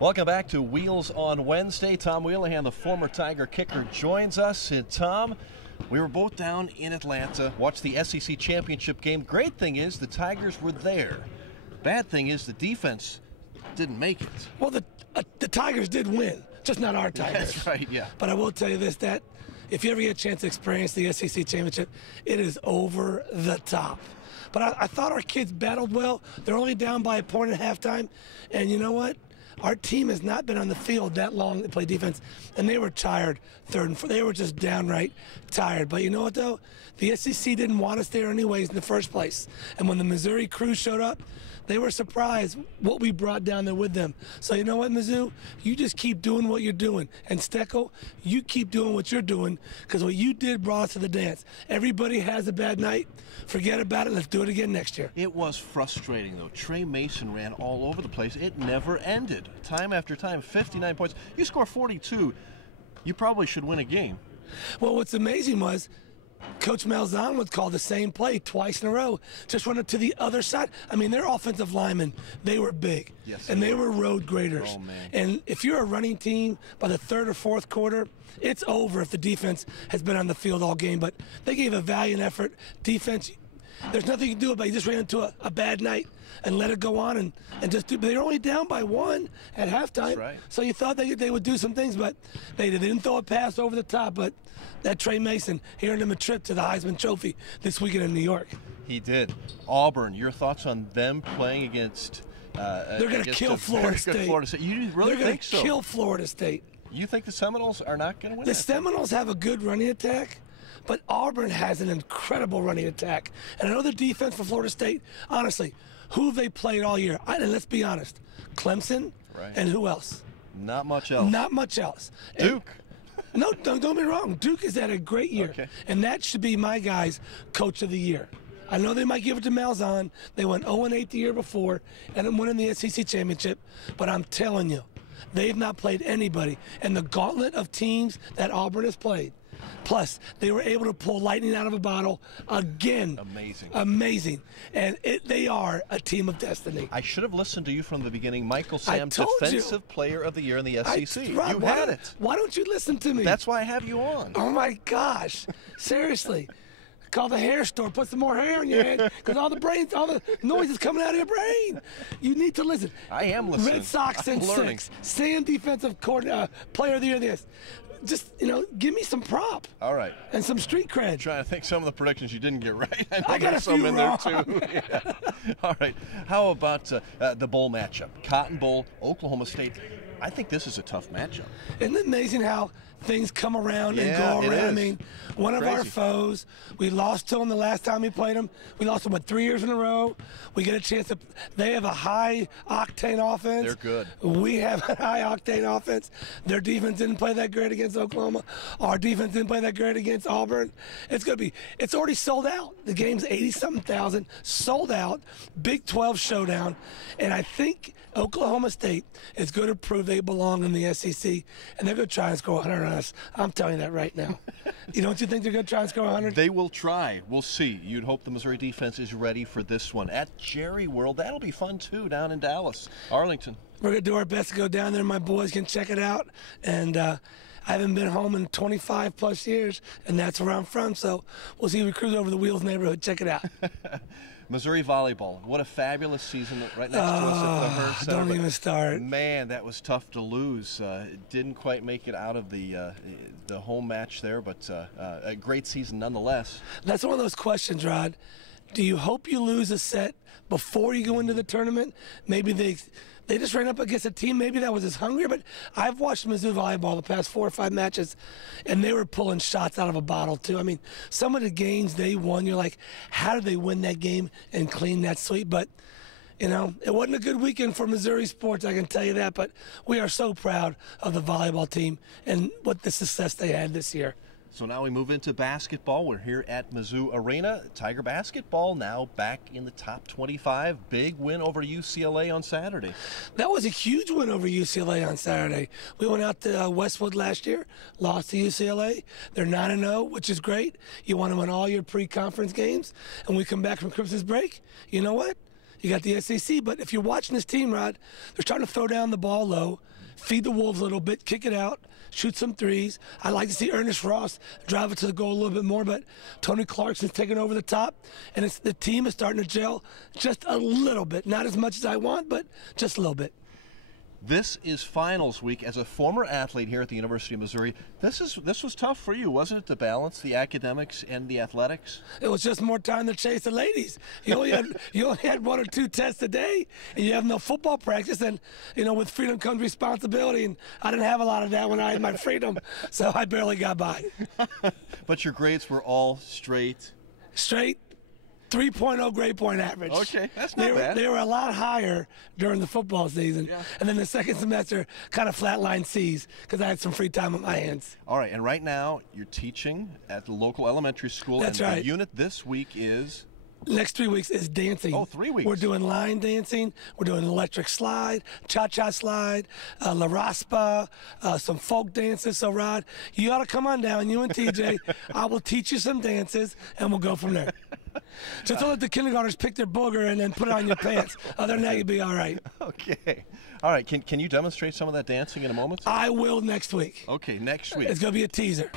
Welcome back to Wheels on Wednesday. Tom Wheelahan, the former Tiger kicker, joins us. And Tom, we were both down in Atlanta, watched the SEC championship game. Great thing is the Tigers were there. Bad thing is the defense didn't make it. Well, the Tigers did win, just not our Tigers. That's right, yeah. But I will tell you this, that if you ever get a chance to experience the SEC championship, it is over the top. But I thought our kids battled well. They're only down by a point at halftime. And you know what? Our team has not been on the field that long to play defense, and they were tired third and fourth. They were just downright tired. But you know what, though? The SEC didn't want us there anyways in the first place. And when the Missouri crew showed up, they were surprised what we brought down there with them. So you know what, Mizzou? You just keep doing what you're doing. And Steckel, you keep doing what you're doing, because what you did brought us to the dance. Everybody has a bad night. Forget about it. Let's do it again next year. It was frustrating, though. Trey Mason ran all over the place. It never ended. Time after time, 59 points. You score 42, you probably should win a game. Well, what's amazing was Coach Malzahn would call the same play twice in a row, just run it to the other side. I mean, their offensive linemen, they were big, yes, and they were road graders. Oh, man. And if you're a running team, by the third or fourth quarter, it's over if the defense has been on the field all game. But they gave a valiant effort. Defense, there's nothing you can do about it. You just ran into a bad night and let it go on and just do. But they're only down by one at halftime. That's right. So you thought they would do some things, but they didn't throw a pass over the top. But that Trey Mason, he earned him a trip to the Heisman Trophy this weekend in New York. He did. Auburn, your thoughts on them playing against they're going to kill Florida State. You really think so? They're going to kill Florida State. You think the Seminoles are not going to win? The Seminoles have a good running attack, but Auburn has an incredible running attack. And I know the defense for Florida State, honestly, who have they played all year? And let's be honest, Clemson, right, and who else? Not much else. Not much else. Duke. No, don't get me wrong. Duke has had a great year. Okay. And that should be my guy's coach of the year. I know they might give it to Malzahn. They went 0-8 the year before and won in the SEC championship. But I'm telling you, they've not played anybody. And the gauntlet of teams that Auburn has played, plus they were able to pull lightning out of a bottle again. Amazing. Amazing. And they are a team of destiny. I should have listened to you from the beginning. Michael Sam, Defensive Player of the Year in the SEC. Rob, you had it. Why don't you listen to me? That's why I have you on. Oh, my gosh. Seriously. Call the hair store, put some more hair in your head, because all the noise is coming out of your brain. You need to listen. I am listening. Red Sox in 6. Sam Defensive Player of the Year this. Just, give me some prop. All right. And some street cred. I'm trying to think some of the predictions you didn't get right. I got a few in wrong. there, too. Yeah. All right. How about the bowl matchup? Cotton Bowl, Oklahoma State. I think this is a tough matchup. Isn't it amazing how things come around and go around? I mean, one of our foes, we lost to them the last time we played them. We lost them, 3 years in a row? We get a chance to – they have a high-octane offense. They're good. We have a high-octane offense. Their defense didn't play that great against Oklahoma. Our defense didn't play that great against Auburn. It's going to be – it's already sold out. The game's 80-something thousand, sold out, Big 12 showdown. And I think Oklahoma State is going to prove they belong in the SEC, and they're going to try and score 100 on us. I'm telling you that right now. Don't you think they're going to try and score 100? They will try. We'll see. You'd hope the Missouri defense is ready for this one. At Jerry World, that'll be fun, too, down in Dallas. Arlington. We're going to do our best to go down there. My boys can check it out. And I haven't been home in 25-plus years, and that's where I'm from. So we'll see if we cruise over the Wheels neighborhood. Check it out. Missouri volleyball. What a fabulous season right next to us at the Hearst Center. Don't even start. Man, that was tough to lose. Didn't quite make it out of the home match there, but a great season nonetheless. That's one of those questions, Rod. Do you hope you lose a set before you go into the tournament? Maybe they just ran up against a team maybe that was as hungry, but I've watched Mizzou volleyball the past 4 or 5 matches, and they were pulling shots out of a bottle, too. I mean, some of the games they won, you're like, how did they win that game and clean that sweep? But, it wasn't a good weekend for Missouri sports, I can tell you that, but we are so proud of the volleyball team and what the success they had this year. So now we move into basketball. We're here at Mizzou Arena. Tiger basketball now back in the top 25. Big win over UCLA on Saturday. That was a huge win over UCLA on Saturday. We went out to Westwood last year, lost to UCLA. They're 9-0, which is great. You want to win all your pre-conference games. And we come back from Christmas break, you know what? You got the SEC. But if you're watching this team, Rod, they're starting to throw down the ball low. feed the wolves a little bit, kick it out, shoot some threes. I like to see Ernest Ross drive it to the goal a little bit more, but Tony Clarkson's taking over the top, and the team is starting to gel just a little bit. Not as much as I want, but just a little bit. This is finals week. As a former athlete here at the University of Missouri, this was tough for you, wasn't it, to balance the academics and the athletics? It was just more time to chase the ladies. You only had 1 or 2 tests a day, and you have no football practice. And with freedom comes responsibility, and I didn't have a lot of that when I had my freedom, so I barely got by. But your grades were all straight. 3.0 grade point average. Okay, that's not bad. They were a lot higher during the football season. Yeah. And then the second semester, kind of flatline C's because I had some free time on my hands. All right, and right now you're teaching at the local elementary school. That's and right. The unit this week is? Next 3 weeks is dancing. Oh, 3 weeks. We're doing line dancing. We're doing electric slide, cha-cha slide, La Raspa, some folk dances. So, Rod, you ought to come on down, you and TJ. I will teach you some dances, and we'll go from there. Just don't let the kindergartners pick their booger and then put it on your pants. Other than that, you'll be all right. Okay. All right, can you demonstrate some of that dancing in a moment? I will next week. Okay, next week. It's going to be a teaser.